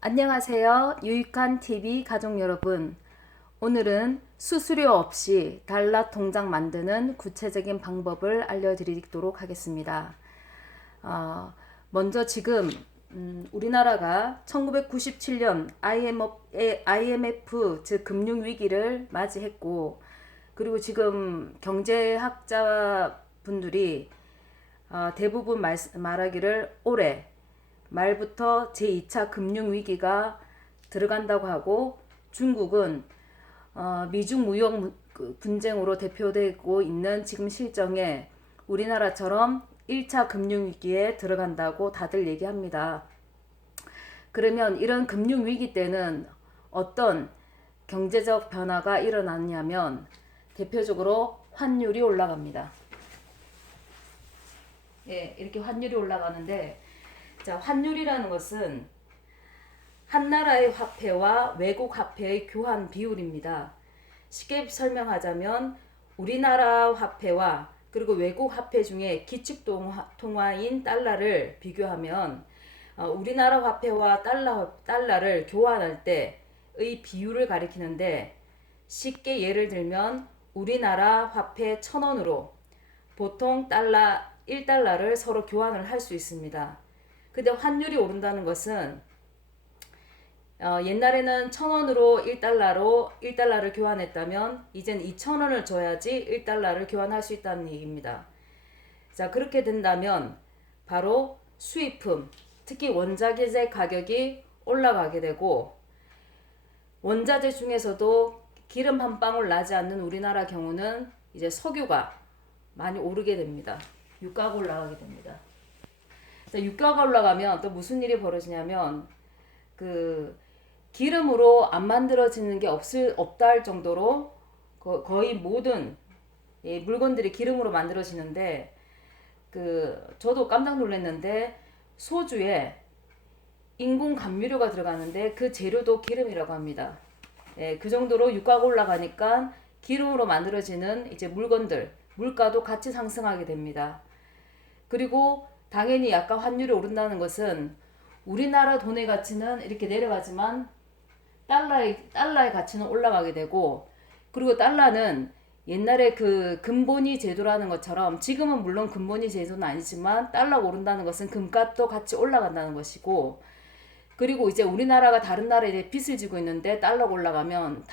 안녕하세요. 유익한 TV 가족 여러분. 오늘은 수수료 없이 달러 통장 만드는 구체적인 방법을 알려드리도록 하겠습니다. 먼저 지금 우리나라가 1997년 IMF 즉 금융위기를 맞이했고, 그리고 지금 경제학자분들이 대부분 말하기를 올해 말부터 제2차 금융위기가 들어간다고 하고, 중국은 미중 무역 분쟁으로 대표되고 있는 지금 실정에 우리나라처럼 1차 금융위기에 들어간다고 다들 얘기합니다. 그러면 이런 금융위기 때는 어떤 경제적 변화가 일어났냐면, 대표적으로 환율이 올라갑니다. 예, 이렇게 환율이 올라가는데, 자, 환율이라는 것은 한 나라의 화폐와 외국 화폐의 교환 비율입니다. 쉽게 설명하자면 우리나라 화폐와 그리고 외국 화폐 중에 기축 통화인 달러를 비교하면 우리나라 화폐와 달러를 교환할 때의 비율을 가리키는데, 쉽게 예를 들면 우리나라 화폐 1,000원으로 보통 1달러를 서로 교환을 할 수 있습니다. 근데 환율이 오른다는 것은 옛날에는 1,000원으로 1달러를 교환했다면 이젠 2,000원을 줘야지 1달러를 교환할 수 있다는 얘기입니다. 자, 그렇게 된다면 바로 수입품, 특히 원자재 가격이 올라가게 되고, 원자재 중에서도 기름 한 방울 나지 않는 우리나라 경우는 이제 석유가 많이 오르게 됩니다. 유가가 올라가게 됩니다. 자, 유가가 올라가면 또 무슨 일이 벌어지냐면, 기름으로 안 만들어지는 게 없다 할 정도로 거의 모든 물건들이 기름으로 만들어지는데, 저도 깜짝 놀랐는데 소주에 인공 감미료가 들어가는데 그 재료도 기름이라고 합니다. 예, 그 정도로 유가가 올라가니까 기름으로 만들어지는 이제 물건들, 물가도 같이 상승하게 됩니다. 그리고 당연히 아까 환율이 오른다는 것은 우리나라 돈의 가치는 이렇게 내려가지만 달러의 가치는 올라가게 되고, 그리고 달러는 옛날에 그 금본위 제도라는 것처럼, 지금은 물론 금본위 제도는 아니지만 달러가 오른다는 것은 금값도 같이 올라간다는 것이고, 그리고 이제 우리나라가 다른 나라에 빚을 지고 있는데 달러가 올라가면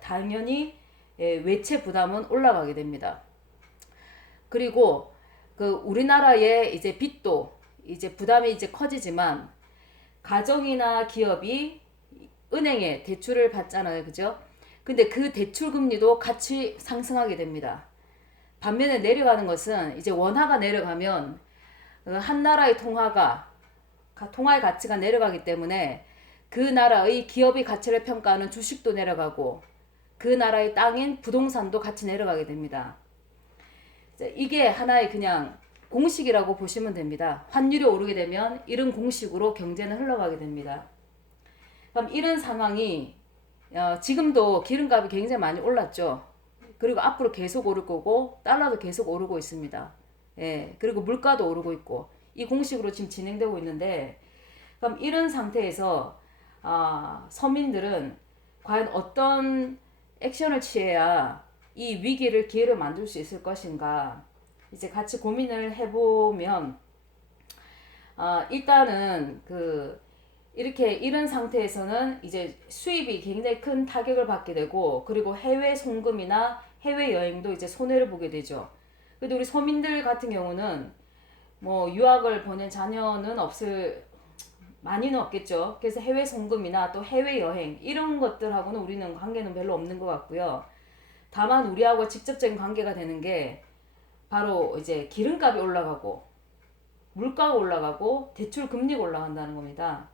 당연히 외채 부담은 올라가게 됩니다. 그리고 우리나라의 이제 빚도 이제 부담이 이제 커지지만, 가정이나 기업이 은행에 대출을 받잖아요. 그죠? 근데 그 대출 금리도 같이 상승하게 됩니다. 반면에 내려가는 것은, 이제 원화가 내려가면 한 나라의 통화의 가치가 내려가기 때문에 그 나라의 기업의 가치를 평가하는 주식도 내려가고, 그 나라의 땅인 부동산도 같이 내려가게 됩니다. 이게 하나의 그냥 공식이라고 보시면 됩니다. 환율이 오르게 되면 이런 공식으로 경제는 흘러가게 됩니다. 그럼 이런 상황이 지금도 기름값이 굉장히 많이 올랐죠. 그리고 앞으로 계속 오를 거고, 달러도 계속 오르고 있습니다. 예, 그리고 물가도 오르고 있고, 이 공식으로 지금 진행되고 있는데, 그럼 이런 상태에서 서민들은 과연 어떤 액션을 취해야 이 위기를 기회로 만들 수 있을 것인가, 이제 같이 고민을 해보면, 일단은 이렇게 이런 상태에서는 이제 수입이 굉장히 큰 타격을 받게 되고, 그리고 해외 송금이나 해외 여행도 이제 손해를 보게 되죠. 그래도 우리 서민들 같은 경우는 뭐 유학을 보낸 자녀는 많이는 없겠죠. 그래서 해외 송금이나 또 해외 여행 이런 것들하고는 우리는 관계는 별로 없는 것 같고요. 다만 우리하고 직접적인 관계가 되는 게 바로 이제 기름값이 올라가고, 물가가 올라가고, 대출 금리가 올라간다는 겁니다.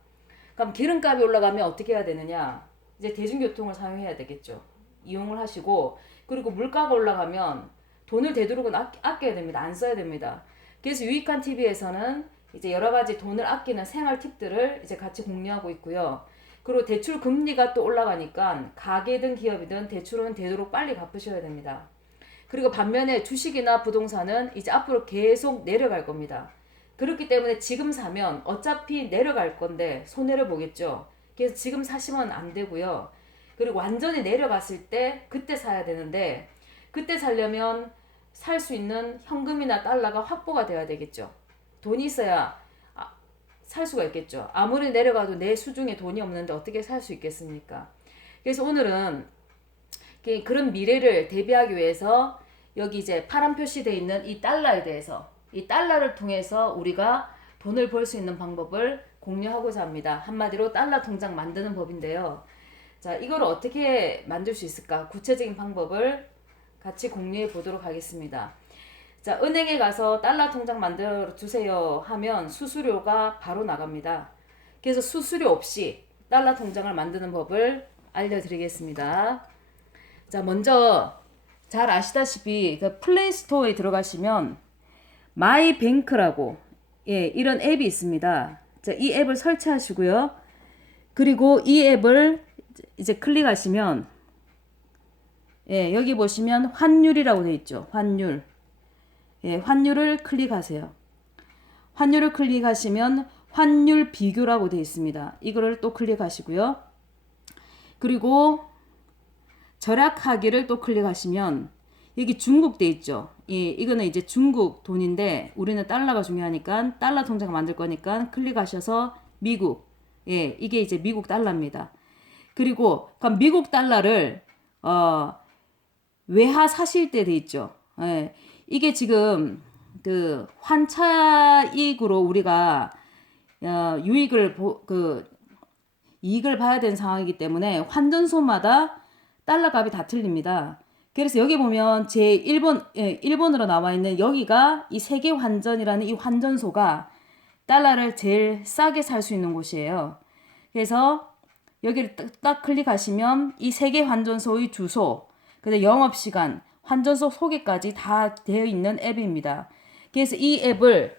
그럼 기름값이 올라가면 어떻게 해야 되느냐? 이제 대중교통을 사용해야 되겠죠. 이용을 하시고, 그리고 물가가 올라가면 돈을 되도록은 아껴야 됩니다. 안 써야 됩니다. 그래서 유익한 TV에서는 이제 여러 가지 돈을 아끼는 생활 팁들을 이제 같이 공유하고 있고요. 그리고 대출 금리가 또 올라가니까 가게든 기업이든 대출은 되도록 빨리 갚으셔야 됩니다. 그리고 반면에 주식이나 부동산은 이제 앞으로 계속 내려갈 겁니다. 그렇기 때문에 지금 사면 어차피 내려갈 건데 손해를 보겠죠. 그래서 지금 사시면 안 되고요. 그리고 완전히 내려갔을 때 그때 사야 되는데 그때 살려면 살 수 있는 현금이나 달러가 확보가 돼야 되겠죠. 돈이 있어야 살 수가 있겠죠. 아무리 내려가도 내 수중에 돈이 없는데 어떻게 살 수 있겠습니까? 그래서 오늘은 그런 미래를 대비하기 위해서 여기 이제 파란 표시되어 있는 이 달러에 대해서 이 달러를 통해서 우리가 돈을 벌 수 있는 방법을 공유하고자 합니다. 한마디로 달러 통장 만드는 법인데요. 자, 이걸 어떻게 만들 수 있을까? 구체적인 방법을 같이 공유해 보도록 하겠습니다. 자, 은행에 가서 달러 통장 만들어 주세요 하면 수수료가 바로 나갑니다. 그래서 수수료 없이 달러 통장을 만드는 법을 알려드리겠습니다. 자, 먼저 잘 아시다시피 그 플레이스토어에 들어가시면 마이뱅크라고 이런 앱이 있습니다. 자, 이 앱을 설치하시고요. 그리고 이 앱을 이제 클릭하시면 여기 보시면 환율이라고 되어 있죠. 환율. 환율을 클릭하세요. 환율을 클릭하시면 환율 비교라고 되어 있습니다. 이거를 또 클릭하시고요. 그리고 절약하기를 또 클릭하시면 여기 중국 돼 있죠. 이거는 이제 중국 돈인데 우리는 달러가 중요하니까 달러 통장 만들 거니까 클릭하셔서 미국. 이게 이제 미국 달러입니다. 그리고 그럼 미국 달러를 외화 사실 때 돼 있죠. 이게 지금 그 환차익으로 우리가 유익을 이익을 봐야 되는 상황이기 때문에 환전소마다 달러 값이 다 틀립니다. 그래서 여기 보면 제 1번으로 나와 있는 여기가 이 세계 환전이라는 이 환전소가 달러를 제일 싸게 살 수 있는 곳이에요. 그래서 여기를 딱 클릭하시면 이 세계 환전소의 주소, 그다음 영업시간, 환전소 소개까지 다 되어 있는 앱입니다. 그래서 이 앱을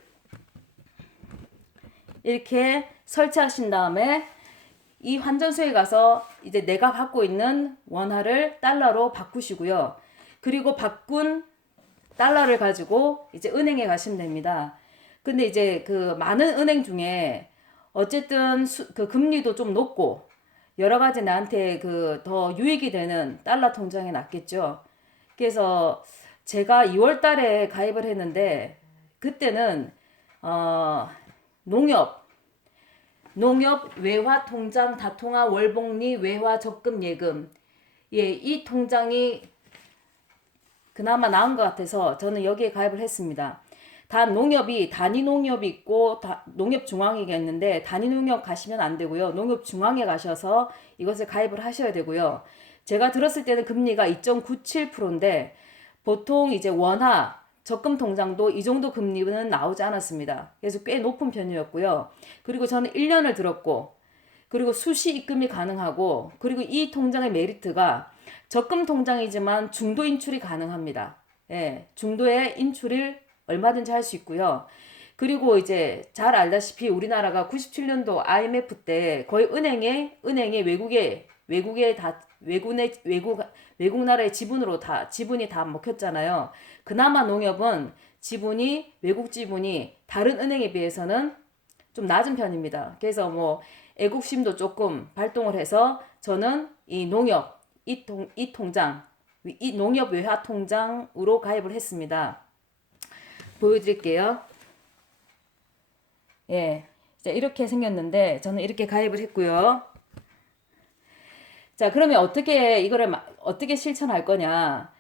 이렇게 설치하신 다음에 이 환전소에 가서 이제 내가 갖고 있는 원화를 달러로 바꾸시고요. 그리고 바꾼 달러를 가지고 이제 은행에 가시면 됩니다. 근데 이제 그 많은 은행 중에 어쨌든 그 금리도 좀 높고 여러 가지 나한테 그 더 유익이 되는 달러 통장이 낫겠죠. 그래서 제가 2월 달에 가입을 했는데 그때는 농협 외화 통장 다통화 월복리 외화 적금 예금 이 통장이 그나마 나은 것 같아서 저는 여기에 가입을 했습니다. 농협이 단위 농협이 있고 농협 중앙회가 있는데 단위 농협 가시면 안 되고요. 농협 중앙에 가셔서 이것을 가입을 하셔야 되고요. 제가 들었을 때는 금리가 2.97%인데 보통 이제 원화 적금 통장도 이 정도 금리는 나오지 않았습니다. 그래서 꽤 높은 편이었고요. 그리고 저는 1년을 들었고 그리고 수시 입금이 가능하고 그리고 이 통장의 메리트가 적금 통장이지만 중도 인출이 가능합니다. 중도에 인출을 얼마든지 할 수 있고요. 그리고 이제 잘 알다시피 우리나라가 97년도 IMF 때 거의 은행에 외국 나라의 지분이 다 먹혔잖아요. 그나마 농협은 외국 지분이 다른 은행에 비해서는 좀 낮은 편입니다. 그래서 뭐 애국심도 조금 발동을 해서 저는 이 농협 농협 외화 통장으로 가입을 했습니다. 보여드릴게요. 자, 이렇게 생겼는데 저는 이렇게 가입을 했고요. 자, 그러면 어떻게 실천할 거냐?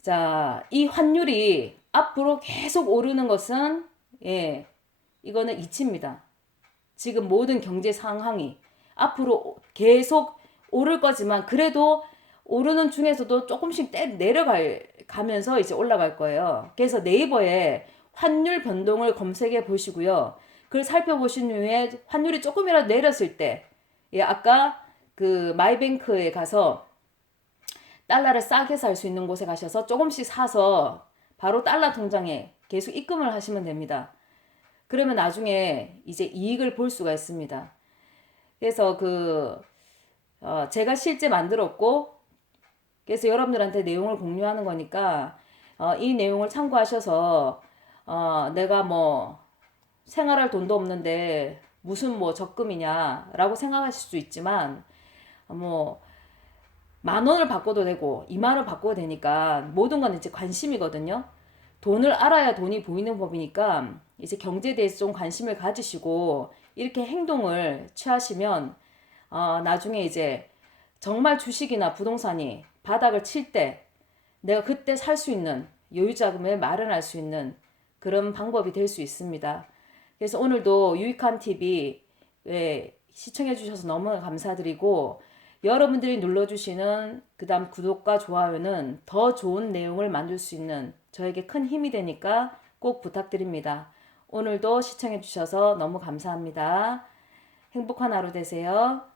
자, 이 환율이 앞으로 계속 오르는 것은 이거는 이치입니다. 지금 모든 경제 상황이 앞으로 계속 오를 거지만 그래도 오르는 중에서도 조금씩 내려가면서 이제 올라갈 거예요. 그래서 네이버에 환율 변동을 검색해 보시고요. 그걸 살펴보신 후에 환율이 조금이라도 내렸을 때, 아까 그 마이뱅크에 가서 달러를 싸게 살 수 있는 곳에 가셔서 조금씩 사서 바로 달러 통장에 계속 입금을 하시면 됩니다. 그러면 나중에 이제 이익을 볼 수가 있습니다. 그래서 제가 실제 만들었고, 그래서 여러분들한테 내용을 공유하는 거니까 이 내용을 참고하셔서 내가 뭐 생활할 돈도 없는데 무슨 뭐 적금이냐라고 생각하실 수 있지만 뭐 10,000원을 바꿔도 되고 20,000원 바꿔도 되니까 모든 건 이제 관심이거든요. 돈을 알아야 돈이 보이는 법이니까 이제 경제에 대해서 좀 관심을 가지시고 이렇게 행동을 취하시면 나중에 이제 정말 주식이나 부동산이 바닥을 칠 때 내가 그때 살 수 있는 여유 자금을 마련할 수 있는 그런 방법이 될 수 있습니다. 그래서 오늘도 유익한 TV 시청해 주셔서 너무 감사드리고 여러분들이 눌러주시는 그다음 구독과 좋아요는 더 좋은 내용을 만들 수 있는 저에게 큰 힘이 되니까 꼭 부탁드립니다. 오늘도 시청해 주셔서 너무 감사합니다. 행복한 하루 되세요.